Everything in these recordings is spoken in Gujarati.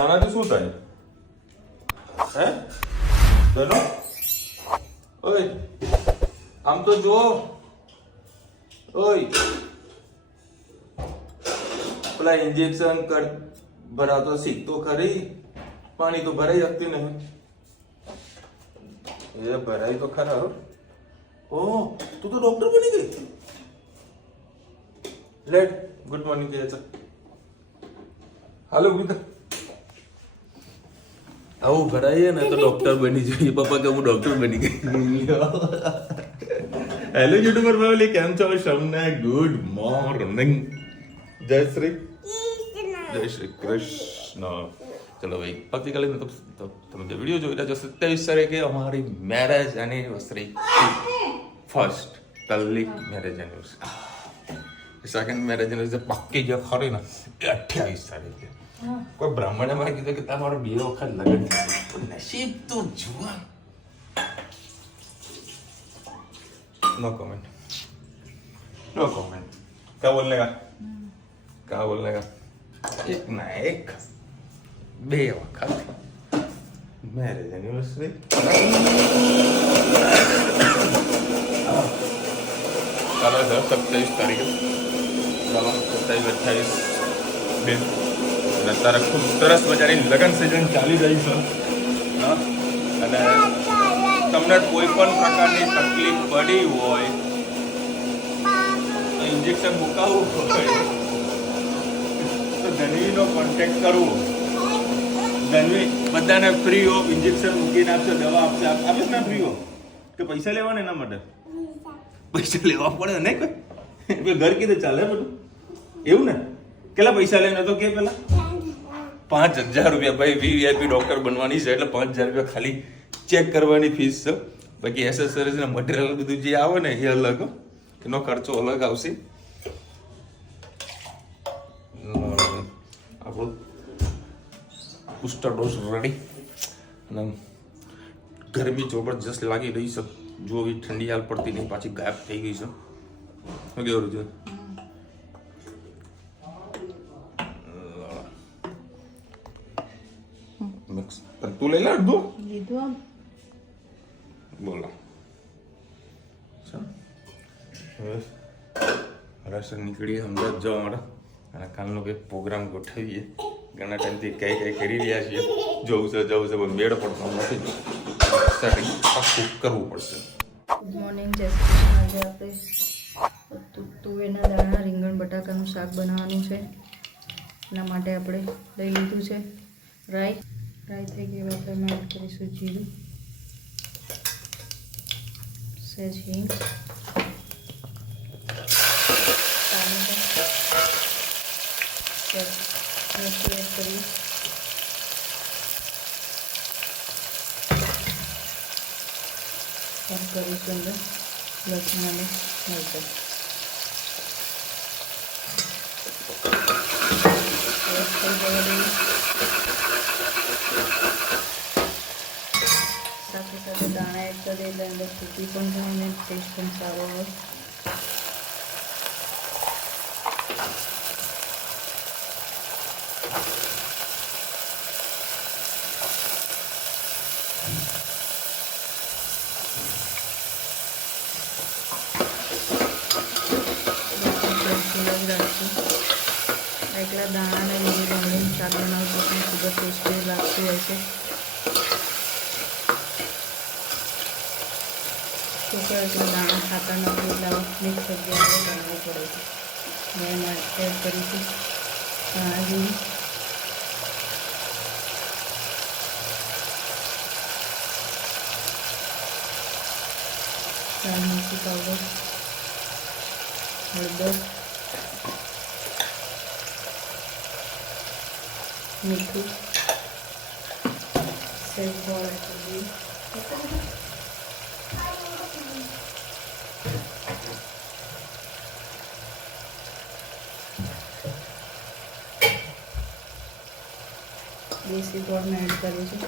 આનાથી શું થાય હે બેનો? ઓય આમ તો જો, ઓય પેલા ઇન્જેક્શન કર ભરાતો શીખતો ખરી, પાણી તો ભરાઈ શકતી નહીં. એ ભરાઈ તો ખરા. ઓ તું તો ડોક્ટર બની ગઈ. લેટ ગુડ મોર્નિંગ કહે છે. હાલો બીતા આવું ભરાઈએ ને તો ડોક્ટર બની જઈએ. પપ્પા કે હું ડોક્ટર બની ગઈ. હેલો યુટ્યુબર ફેમિલી, કેમ છો? સૌને ગુડ મોર્નિંગ. જય શ્રી કૃષ્ણ. ચલો ભાઈ, આવતીકાલે તો તમે જે વિડીયો જોઈ રહ્યા છો 27 તારીખે અમારી મેરેજ એનિવર્સરી. ફર્સ્ટ પહેલી marriage anniversary, second marriage anniversary પક્કી જે ખરી ને 28 તારીખે. કોઈ બ્રાહ્મણે મને કીધું કે તમારો 2 વખત લગ્ન થયું. નસીબ તો જુઓ. નો કોમેન્ટ, નો કોમેન્ટ. क्या बोलने का, क्या बोलने का? एक ना एक 2 वखत मैरिज एनिवर्सरी. ચાલો સર 27 તારીખે, ચાલો 27, 28 બેન. અને અત્યારે ખૂબ સરસ મજાની લગ્ન સિઝન ચાલી રહી છે. અને તમને કોઈ પણ પ્રકારની તકલીફ પડી હોય, ઇન્જેક્શન મુકાવવું હોય તો ધનવીનો કોન્ટેક્ટ કરવો. ધનવી બધાને ફ્રી ઓફ ઇન્જેક્શન મૂકીને આપશે, દવા આપશે. આપીશ ને ફ્રી ઓફ? કે પૈસા લેવાના એના માટે? પૈસા લેવા પડે ને કોઈ ઘર કીધું ચાલે બધું એવું ને? કેટલા પૈસા લે તો કે પેલા 5,000 રૂપિયા. ભાઈ વીવીઆઈપી ડોક્ટર બનવાની છે એટલે 5,000 રૂપિયા ખાલી ચેક કરવાની ફીસ છે. બાકી એસેસરીઝ ને મટીરિયલ બધું જે આવે ને એ અલગ, એનો ખર્ચો અલગ આવશે. આપણું બુસ્ટર ડોઝ રેડી. અને ગરમી જબરજસ્ત લાગી રહી છે. જો એ ઠંડી હાલ પડતી નહીં, પાછી ગાયબ થઈ ગઈ છે. શું કેવું છે? મિક્સ તું લઈ લે અડધું. બોલો રસ નીકળીએ અમદાવાદ જવા માટે. અને કાલનો કંઈક પ્રોગ્રામ ગોઠવીએ. ઘણા ટાઈમથી કઈ કરી રહ્યા છીએ. જવું છે પણ મેળ પડતો નથી. સેટિંગ પાક્કું કરવું પડશે. ગુડ મોર્નિંગ, જય શ્રી કૃષ્ણ. આજે આપણે તુવેરના દાણા રીંગણ બટાકાનું શાક બનાવવાનું છે. એના માટે આપણે લઈ લીધું છે રાઈ. રાઈ થઈ ગઈ એટલે આપણે એડ કરીશું જીરું, સહેજ હિંગ, ટામેટાં એડ કરી કરીશું અંદર લસણ અને મરચાં. સાથે સાથે દાણા એડ કરી એટલે અંદર સૂકી પણ થાય અને ટેસ્ટ પણ સારો હોય. એકલા દાણાને લીંબુ ગાળીને શાક બનાવવું તો પણ ખૂબ જ ટેસ્ટી લાગતું હોય છે. છોકરા એટલે દાણા ખાતા નથી એટલે મિક્સ જગ્યાએ બનાવવું પડે છે. મેં એમાં એડ કરીશું ધાણા જીરું, લાલ મરચી પાવડર, હળદર, મીઠું, સહેજ ગોળ કરી દેશી ગોળ એડ કરીશું.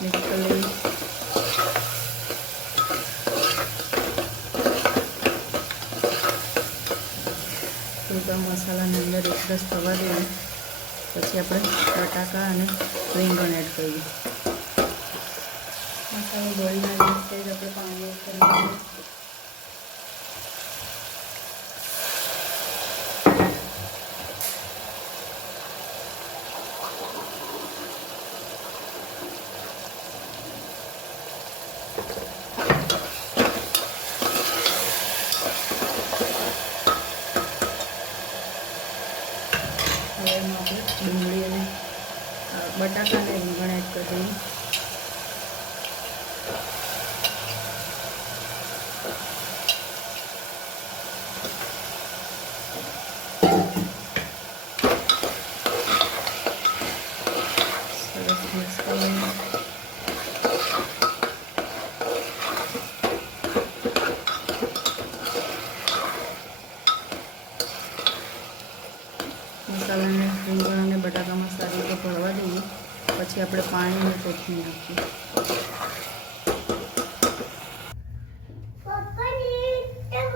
મિક્સ કરી લઈએ. થોડા મસાલાની અંદર એકરસ થવા દેવું. પછી આપણે બટાકા અને રીંગણ એડ કરીએ. મસાલો બોઇલ આવી જાય આપણે પાણી એડ કરી દઈએ. હવે એમાં આપણે ડુંગળી અને બટાકા અને રીંગણ એડ કરી દઈએ. સરસ મિક્સ કરી મસાલાને રીંગણ અને બટાકામાં સારી રીતે ભરવા દઈએ. પછી આપણે પાણી અને કોથમીર નાખીએ.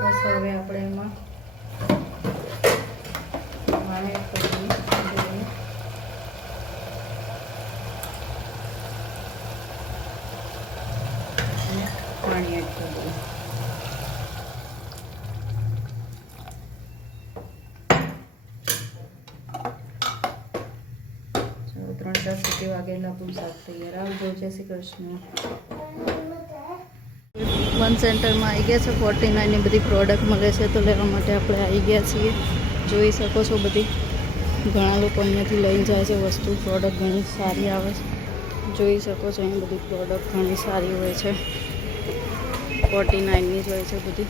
બસ હવે આપણે એમાં પાણી એડ કરી દઈએ. પાણી એડ કરી દઈએ. ચાલો 3-4 સીટી વાગેલા આપણું શાક તૈયાર. આવજો. જય શ્રી કૃષ્ણ. વન સેન્ટરમાં આવી ગયા છે. 49 ની બધી પ્રોડક્ટ મળે છે તો લેવા માટે આપણે આવી ગયા છીએ. જોઈ શકો છો બધી ઘણા લોકો અહીંયાથી લઈ જાય છે વસ્તુ. પ્રોડક્ટ ઘણી સારી આવે છે. જોઈ શકો છો અહીં બધી પ્રોડક્ટ ઘણી સારી હોય છે. 49 ની જ હોય છે બધી.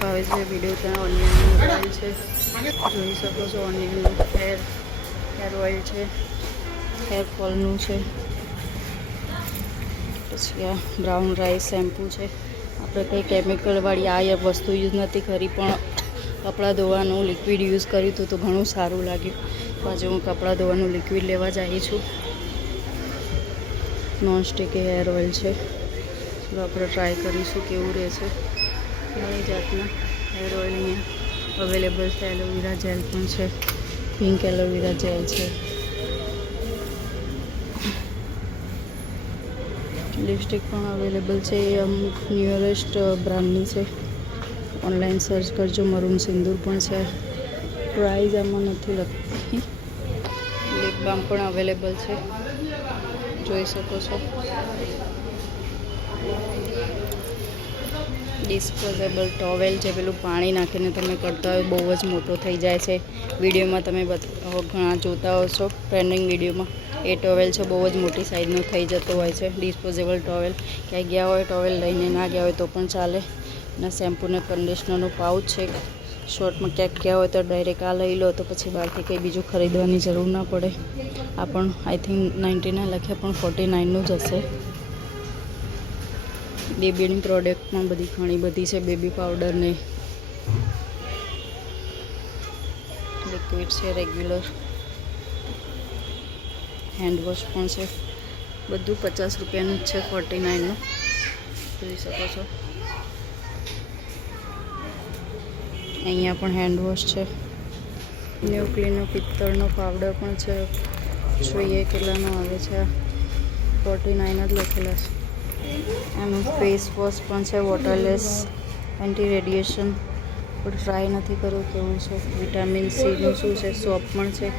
ભાવે છે વિડીયો ત્યાં ઓનિયનનું ઓઇલ છે. જોઈ શકો છો ઓનિયનનું હેર ઓઇલ છે. હેર ફોલનું છે. પછી આ બ્રાઉન રાઈસ શેમ્પૂ છે. આપણે કંઈ કેમિકલવાળી આ વસ્તુ યુઝ નથી કરી પણ કપડાં ધોવાનું લિક્વિડ યુઝ કર્યું હતું તો ઘણું સારું લાગ્યું. તો આજે હું કપડાં ધોવાનું લિક્વિડ લેવા જઈ છું. નોનસ્ટિક હેર ઓઇલ છે. ચલો આપણે ટ્રાય કરીશું કેવું રહે છે. ઘણી જાતના હેર ઓઇલ અહીંયા અવેલેબલ છે. એલોવેરા જેલ પણ છે. પિંક એલોવેરા જેલ છે. લિપસ્ટિક પણ અવેલેબલ છે. એ અમુક ન્યુઅરેસ્ટ બ્રાન્ડની છે. ઓનલાઈન સર્ચ કરજો. મરૂન સિંદૂર પણ છે. પ્રાઇઝ આમાં નથી લખતી. લિપ બામ પણ અવેલેબલ છે. જોઈ શકો છો. ડિસ્પોઝેબલ ટોવેલ છે. પેલું પાણી નાખીને તમે કરતા હોય બહુ જ મોટો થઈ જાય છે. વિડીયોમાં તમે ઘણા જોતા હો છો ટ્રેન્ડિંગ વિડીયોમાં. એ ટોવેલ છે બહુ જ મોટી સાઇઝનો થઈ જતો હોય છે. ડિસ્પોઝેબલ ટોવેલ ક્યાંય ગયા હોય ટોવેલ લઈને ના ગયા હોય તો પણ ચાલે. અને શેમ્પૂ ને કન્ડિશનરનું પાઉચ છે. શોર્ટમાં ક્યાંક ગયા હોય તો ડાયરેક્ટ આ લઈ લો તો પછી બહારથી કંઈ બીજું ખરીદવાની જરૂર ના પડે. આ પણ આઈ થિંક 99 લખે પણ 49નું જ હશે. બેબીની પ્રોડક્ટમાં બધી ઘણી બધી છે. બેબી પાવડર ને લિક્વિડ છે. રેગ્યુલર હેન્ડ વોશ પણ છે. બધું 50 રૂપિયાનું જ છે. 49નું જોઈ શકો છો. અહીંયા પણ હેન્ડ વોશ છે. ન્યૂ ક્લીનો પિત્તળનો પાવડર પણ છે. જોઈએ કેટલાનો આવે છે. 49 જ લખેલા છે. એનું ફેસ વોશ પણ છે. વોટરલેસ એન્ટી રેડિયેશન પણ ટ્રાય નથી કર્યું કેવું છે. વિટામિન સીનું શું છે. સોપ પણ છે.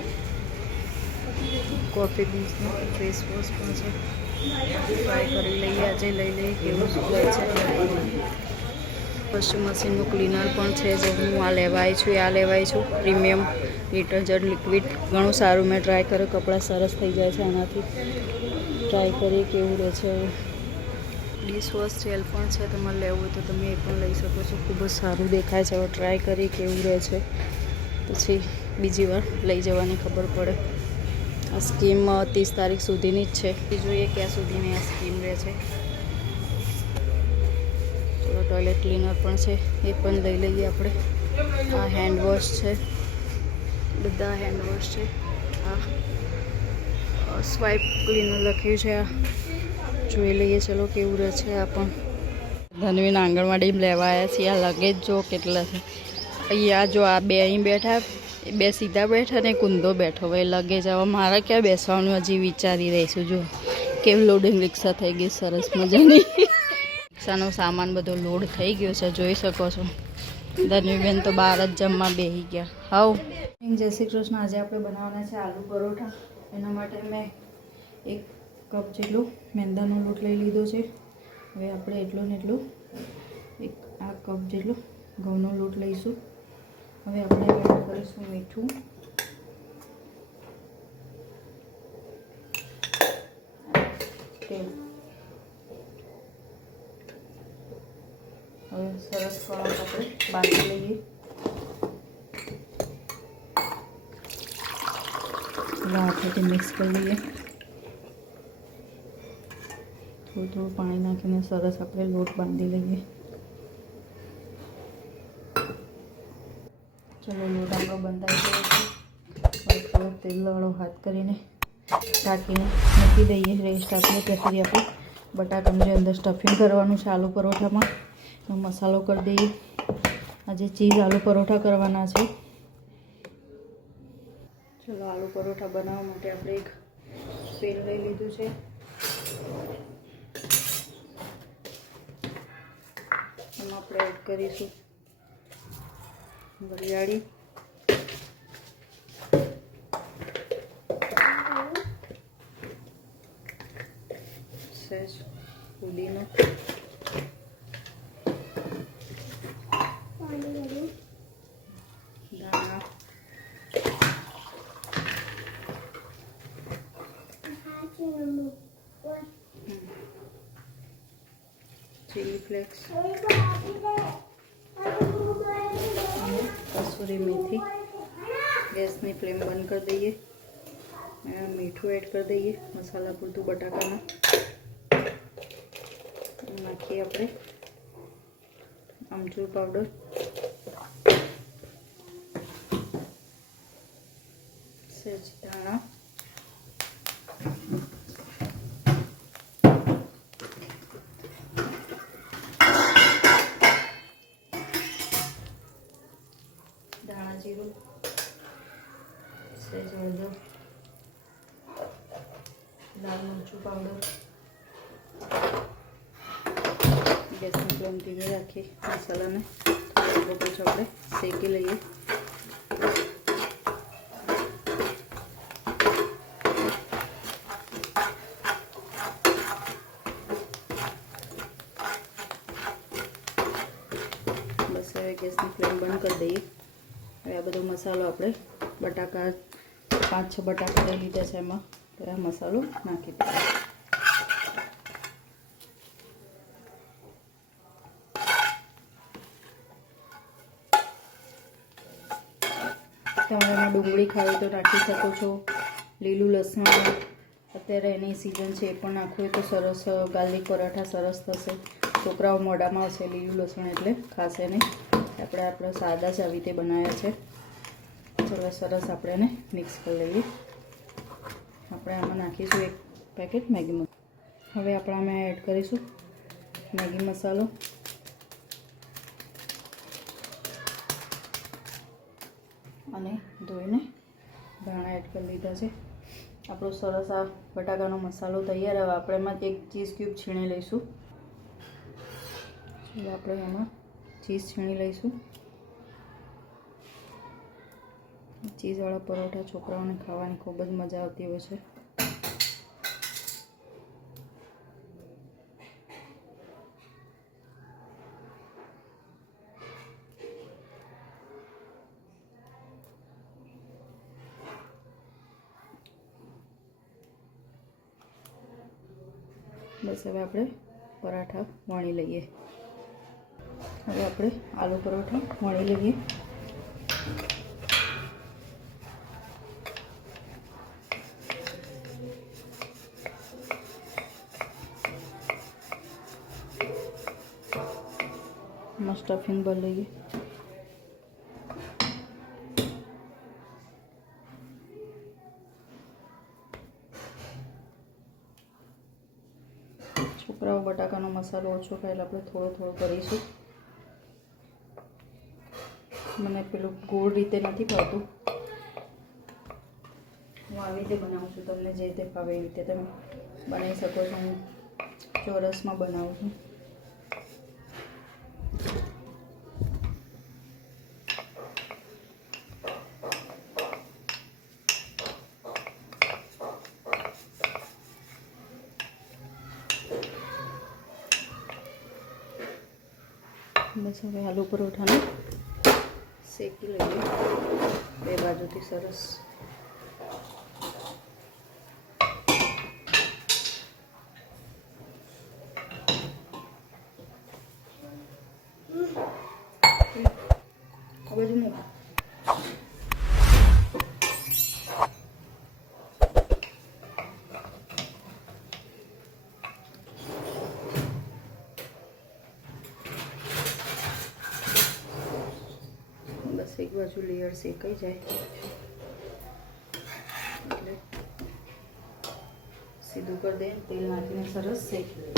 કોફી બીન્સનો ફેસ વોશ પણ છે. ટ્રાય કરી લઈએ. આજે લઈ લઈએ કેવું શું લે છે. વોશિંગ મશીનનું ક્લીનર પણ છે. જે હું આ લેવાય છું. આ લેવાય છું પ્રીમિયમ ડિટર્જન્ટ લિક્વિડ. ઘણું સારું. મેં ટ્રાય કર્યું. કપડાં સરસ થઈ જાય છે આનાથી. ટ્રાય કરીએ કેવું રહે છે. ડિશવોશ જેલ પણ છે. તમારે લેવું હોય તો તમે એ પણ લઈ શકો છો. ખૂબ જ સારું દેખાય છે. હવે ટ્રાય કરીએ કેવું રહે છે. પછી બીજી વાર લઈ જવાની ખબર પડે. આ સ્કીમ 30 તારીખ સુધીની જ છે. જોઈએ ક્યાં સુધીની આ સ્કીમ રહે છે. ચલો ટોયલેટ ક્લીનર પણ છે. એ પણ લઈ લઈએ આપણે. આ હેન્ડ વોશ છે. બધા હેન્ડ વોશ છે. આ સ્વાઇપ ક્લીનર લખ્યું છે. આ જોઈ લઈએ. ચલો કેવું રહે છે. આ પણ ધનવીના આંગણવાડી લેવા આવ્યા છીએ. આ લગેજ જો કેટલા છે. અહીંયા જો આ બે અહીં બેઠા એ બે સીધા બેઠા ને કુંદો બેઠો હવે લગે જવા મારે ક્યાં બેસવાનું હજી વિચારી રહીશું જો કેમ લોડિંગ રિક્ષા થઈ ગઈ સરસ મજાની રિક્ષાનો સામાન બધો લોડ થઈ ગયો છે જોઈ શકો છો ધન્વીબેન તો બહાર જ જમવા બેસી ગયા હાવ જય શ્રી કૃષ્ણ આજે આપણે બનાવવાના છે આલુ પરોઠા એના માટે મેં 1 કપ જેટલો મેંદાનો લોટ લઈ લીધો છે હવે આપણે એટલો ને એટલું 1 કપ જેટલો ઘઉંનો લોટ લઈશું હવે આપણે એડ કરીશું મીઠું તેલ હવે સરસ કળા આપણે બાંધી લઈએ હાથેથી મિક્સ કરી લઈએ થોડું પાણી નાખીને સરસ આપણે લોટ બાંધી લઈએ ચલો લોટ આપણો બંધાઈ ગયો છે હવે થોડો તેલવાળો હાથ કરીને ઢાંકીને મૂકી દઈએ રેસ્ટ આપીએ ત્યાં સુધી આપણે બટાકાનું જે અંદર સ્ટફિંગ કરવાનું છે આલુ પરોઠામાં એનો મસાલો કરી દઈએ આજે ચીઝ આલુ પરોઠા કરવાના છે ચલો આલુ પરોઠા બનાવવા માટે આપણે એક પેન લઈ લીધું છે એમાં આપણે એડ કરીશું વરિયાળી સહેજ પુદીનો દાણા ચીલી ફ્લેક્સ કસૂરી મેથી ગેસની ફ્લેમ બંધ કરી દઈએ મીઠું એડ કરી દઈએ મસાલા પૂરતું બટાકાના નાખીએ આપણે આમચૂર પાવડર સહેજ ધાણા જીરું સહેજ હળદર લાલ મરચું પાવડર ગેસની ફ્લેમ ધીમી રાખી મસાલાને થોડો પછી આપણે શેકી લઈએ બસ હવે ગેસની ફ્લેમ બંધ કરી દઈએ હવે આ બધો મસાલો આપણે બટાકા 5-6 બટાકા લઈ લીધા છે એમાં આ મસાલો નાખી દઈએ તમે એમાં ડુંગળી ખાવી તો નાખી શકો છો લીલું લસણ અત્યારે એની સિઝન છે એ પણ નાખવું હોય તો સરસ ગાર્લિક પરાઠા સરસ થશે છોકરાઓ મોઢામાં આવશે લીલું લસણ એટલે ખાશે નહીં આપણે સાદા જ આવી રીતે બનાવ્યા છે ચલો સરસ આપણે એને મિક્સ કરી લઈએ આપણે આમાં નાખીશું 1 પેકેટ મેગી મસાલો હવે આપણે આમાં એડ કરીશું મેગી મસાલો અને ધોઈને ધાણા એડ કરી લીધા છે આપણો સરસ આ બટાકાનો મસાલો તૈયાર હવે આપણે એમાં 1 ચીઝ ક્યુબ છીણી લઈશું ચલો આપણે એમાં ચીઝ છીણી લઈશું ચીઝવાળા પરોઠા છોકરાઓને ખાવાની ખૂબ જ મજા આવતી હોય છે બસ હવે આપણે પરાઠા વણી લઈએ હવે આપણે આલુ પરોઠા વણી લઈએ સ્ટફિંગ ભરી લઈએ છોકરાઓ બટાકાનો મસાલો ઓછો ખાય એટલે આપણે થોડો થોડો કરીશું મને પેલું ગોળ રીતે નથી ભાવતું આવી રીતે બનાવું છું. તમને જે રીતે ફાવે એ રીતે તમે બનાવી શકો છો. હું ચોરસમાં બનાવું છું. બસ હવે આલુ પરોઠાને શેકી લઈએ બે બાજુથી સરસ. આ બાજુ મૂકો. બસ એક બાજુ લેયર શેકાઈ જાય એટલે સીધું કરી દે. તેલ નાખીને સરસ શેકી લઈએ.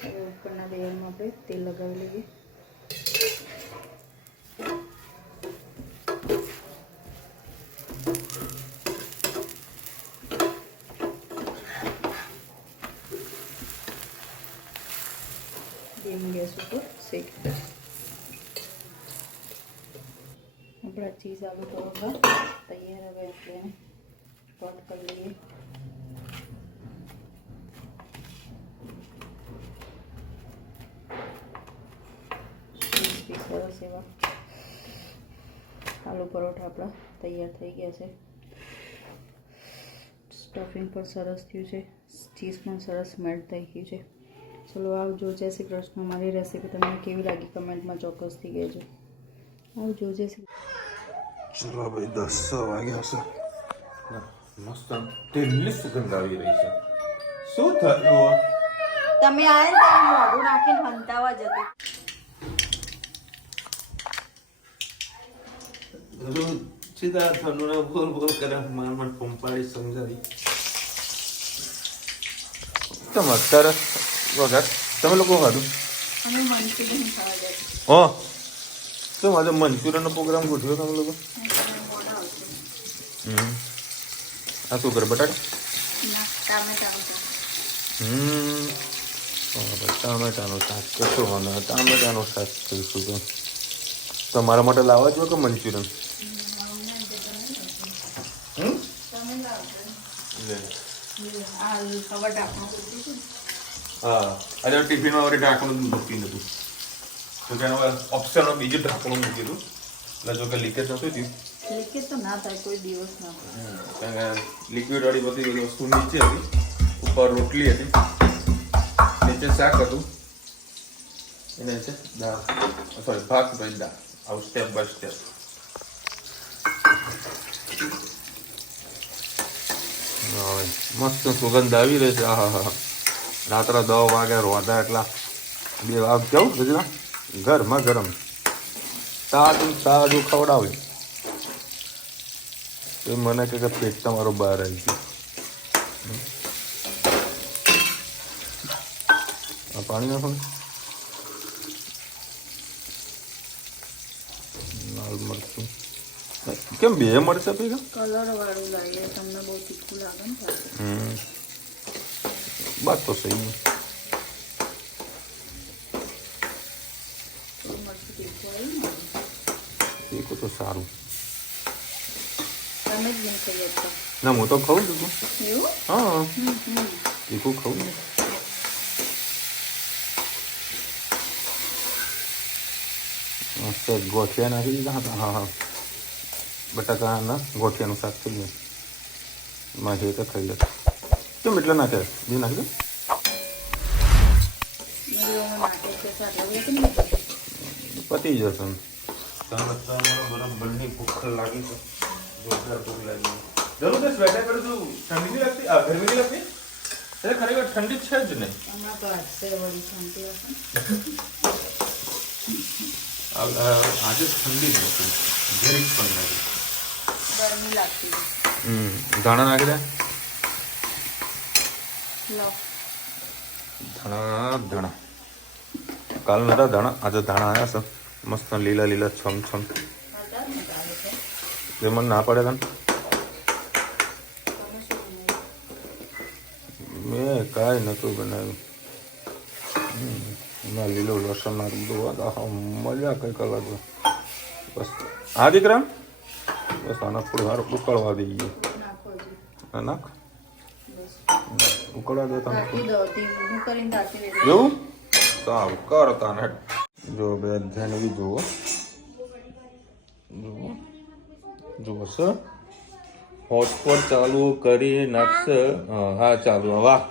હવે ઉપરના લેયરમાં આપણે તેલ લગાવી લઈએ. ધીમ ગેસ ઉપર શેકી દઈએ. આપણા ચીઝ આલુ પરોઠા તૈયાર. હવે આપણે કટ કરી લઈએ. ક્રિસ્પી સરસ એવા આલુ પરોઠા આપણા તૈયાર થઈ ગયા છે. સ્ટફિંગ પણ સરસ થયું છે. ચીઝ પણ સરસ મેલ્ટ થઈ ગયું છે. ચલો આવજો. જય શ્રી કૃષ્ણ. મારી રેસીપી તમને કેવી લાગી કમેન્ટમાં ચોક્કસથી કહેજો. આવજો. જય શ્રી. ચલો ભાઈ 10 વાગ્યા છે. મસ્ત તેલની સુગંધ આવી રહી છે. શું થયું? તમે આયા ને મોઢું નાખીને હંતાવા જતો. સીધા થનુના બોલ બોલ કરે માર પંપાળી સમજાવી. તમે અત્યારે વગર તમે લોકો ખાધું? અમે મંચુરિયન ખાવા જાય. હો શું આજે મંચુરિયનનો પ્રોગ્રામ ગોઠવ્યો તમે લોકો? આ શું કરે બટાકા? ટામેટાનું શાક કશું મને ટામેટાનું શાક કહીશું તો તમારા માટે લાવવા જોઈએ કે મંચુરિયન? હા અરે ટિફિનમાં વળી ઢાંકણું મૂકી નતું તો કે ઓપ્શનમાં બીજું ઢાંકણું મૂકી હતું એટલે જો કે લીકેજ નતું થયું. લીકેજ તો ના થાય કોઈ દિવસ ના થાય. કારણ કે લિક્વિડ વાળી બધી વસ્તુ નીચે હતી, ઉપર રોટલી હતી, નીચે શાક હતું, એને નીચે દાળ સોરી ભાત પછી દાળ. આવું સ્ટેપ બાય સ્ટેપ. મસ્ત સુગંધ આવી રહી છે. હા હા હા રાત્રે 10 વાગે રોધા એટલા 2 વાગ કેવું ગુજરા ઘરમાં ગરમ તાજું તાજું ખવડાવે તો મને કે પેટ તમારો બહાર આવી ગયું. પાણી નાખો ને. લાલ મરચું કેમ 2 મરચા ભેગા? કલર વાળું લાવીએ તમને બહુ તીખું લાગે ને. બાત તો સહી. તીખું તો સારું. તમે જ નહીં ખાઈ શકતા. ના હું તો ખાઉં છું. એવું? હા તીખું ખાઉં ને. ગોઠિયા નાખી દીધા હતા. હા હા બટાકાના ગોઠિયાનું શાક થઈ ગયું. મારે તો ખાઈ લે. કેમ એટલા નાખ્યા? બે નાખી દો. પતી જશે. બરાબરની ભૂખ લાગી છે. જોરદાર ભૂખ લાગી. જરૂર છે સ્વેટર પર તું ઠંડી નહીં લાગતી? ગરમી નહીં લાગતી? અરે ખરેખર ઠંડી છે જ નહીં. આજે ઠંડી જ નથી. જરીક પણ નથી. ગરમી લાગતી. ધાણા નાખી દે. લો ધણા ધણા કાલ નતા ધાણા, આજે ધાણા આવ્યા છે મસ્ત લીલા લીલા છમ છમ. જે મને ના પડે તને મેં કાંઈ નહોતું બનાવ્યું. એમાં લીલું લસણ નાખી દીધું. મજા કંઈક અલગ. બસ હા દીકરા, બસ આના થોડું સારું ઉકળવા દઈએ. નાખ ઉકળવા દે તમે એવું સારું કરતા ને. જો બે ધ્યાન જુઓ જુઓ જુઓ સર હોટસ્પોટ ચાલુ કરી નાખશે. હા ચાલુ. વાહ,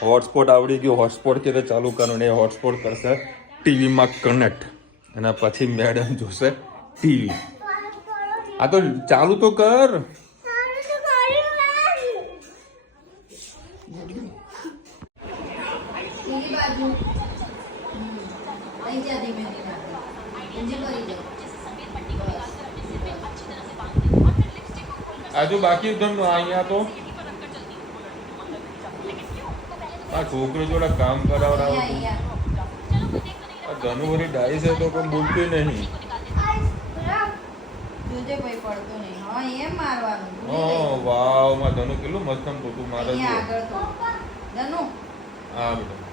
હોટસ્પોટ આવડી ગયું. હોટસ્પોટ કે ચાલુ કરવાનું એ હોટસ્પોટ કરશે ટીવીમાં કનેક્ટ અને પછી મેડમ જોશે ટીવી. આ તો ચાલુ તો કર. આજુ બાકી અહીંયા તો આ છોકરી જોડે કામ કરાવડાવો. આ ધનુવરી ડાઈ છે તો કોઈ બોલતી નહીં. વાવ, માં ધનુ કેટલું મસ્ત પોતું મારે છે. હા બેટા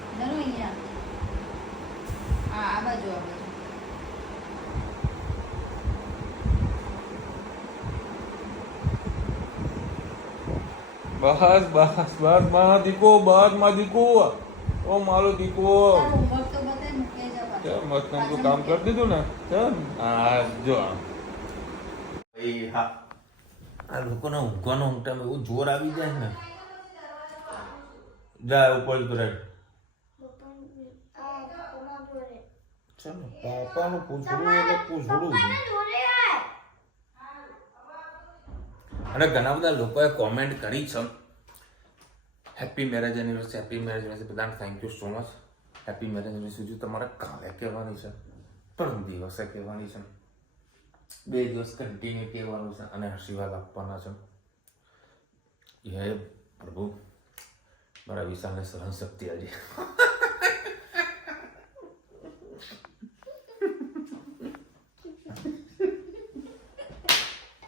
બસ બસ બસ માં દીકો, બસ માં દીકો. ઓ મારો દીકો મસ્ત તું કામ કરી દીધું ને. હા જો હા, આ લોકોને ઊંઘવાનો ઊંઘટામાં એવું જોર આવી જાય ને. જાય ઉપર તો રહે. ચાલો પાપાનું પૂછડું એટલે પૂછડું. અને ઘણા બધા લોકોએ કોમેન્ટ કરી છે happy marriage anniversary, happy marriage anniversary. બધાને thank you so much. Happy marriage anniversary તમારે કાલે કહેવાની છે, પરમ દિવસે કહેવાની છે, 2 દિવસ કન્ટિન્યુ કહેવાનું છે અને આશીર્વાદ આપવાના છે. હે પ્રભુ, મારા વિશાલને સહન શક્તિ આજે.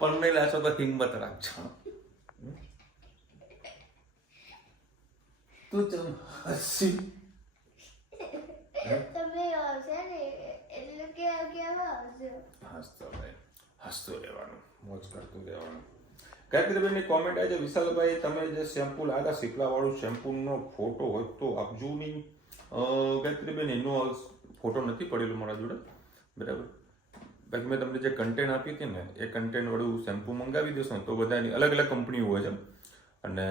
પરણેલા છો તો હિંમત રાખજો. તું ચમ હસી હસતો રહેવાનું, મોજ કરતું રહેવાનું. ગાયત્રીબેનની કોમેન્ટ આવી છે, વિશાલભાઈ તમે જે શેમ્પુ લાવ્યા શીપલા વાળું શેમ્પૂનો ફોટો હોય તો આપજો નહીં. ગાયત્રીબેન એનો ફોટો નથી પડેલો મારા જોડે, બરાબર. બાકી મેં તમને જે કન્ટેન્ટ આપી હતી ને એ કન્ટેન્ટ વાળું શેમ્પુ મંગાવી દેશો ને તો બધાની અલગ અલગ કંપનીઓ હોય છે અને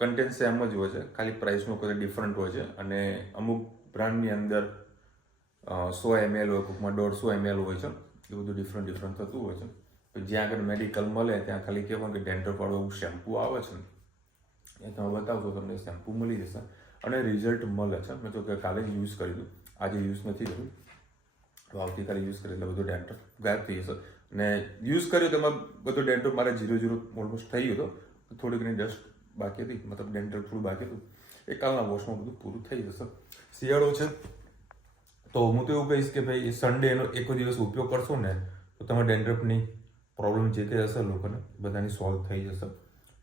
કન્ટેન્ટ સેમ જ હોય છે, ખાલી પ્રાઇસનું કોઈ ડિફરન્ટ હોય છે. અને અમુક બ્રાન્ડની અંદર 100 ml હોય, કોઈકમાં 150 ml હોય છે. એ બધું ડિફરન્ટ થતું હોય છે. તો જ્યાં આગળ મેડિકલ મળે ત્યાં ખાલી કહેવાનું કે ડેન્ડ્રફ વાળું એવું શેમ્પુ આવે છે એ તમે બતાવશો તમને શેમ્પુ મળી જશે અને રિઝલ્ટ મળે છે. મેં તો કાલે જ યુઝ કર્યું, આજે યુઝ નથી કર્યું, તો આવતીકાલે યુઝ કરી એટલે બધું ડેન્ડ્રફ ગાયબ થઈ જશે. અને યુઝ કર્યું તો એમાં બધો ડેન્ડ્રફ મારે 0 ઓલમોસ્ટ થઈ ગયો હતો. થોડી ઘણી ડસ્ટ બાકી હતી, મતલબ ડેન્ડ્રફ થોડું બાકી હતું. એ કાલના વોશમાં બધું પૂરું થઈ જશે. શિયાળો છે તો હું તો એવું કહીશ કે ભાઈ સન્ડેનો એક દિવસ ઉપયોગ કરશો ને તો તમારે ડેન્ડ્રફની પ્રોબ્લેમ જે તે હશે લોકોને બધાની સોલ્વ થઈ જશે.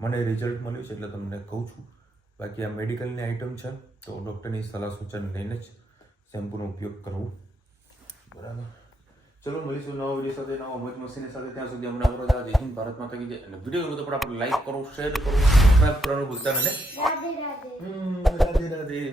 મને રિઝલ્ટ મળ્યું છે એટલે તમને કહું છું. બાકી આ મેડિકલની આઇટમ છે તો ડૉક્ટરની સલાહ સૂચન લઈને જ શેમ્પૂનો ઉપયોગ કરવો, બરાબર. ચલો મળીશું નવા વિડીયો સાથે, નવા મોજ મસ્તીની સાથે. ત્યાં સુધી હમણાં જય હિન્દ, ભારત માતા કી જય. અને વિડીયો ગમે તો પણ આપણે લાઈક કરો, શેર કરો, સબસ્ક્રાઇબ કરવાનું ભૂલતા નહીં. રાધે રાધે.